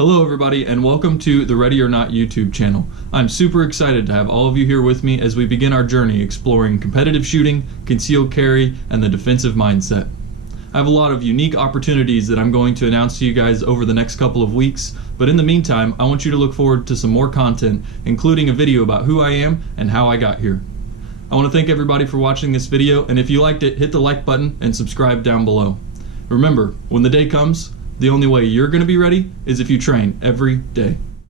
Hello everybody, and welcome to the ReadyOrNot YouTube channel. I'm super excited to have all of you here with me as we begin our journey exploring competitive shooting, concealed carry, and the defensive mindset. I have a lot of unique opportunities that I'm going to announce to you guys over the next couple of weeks, but in the meantime, I want you to look forward to some more content, including a video about who I am and how I got here. I want to thank everybody for watching this video, and if you liked it, hit the like button and subscribe down below. Remember, when the day comes, the only way you're going to be ready is if you train every day.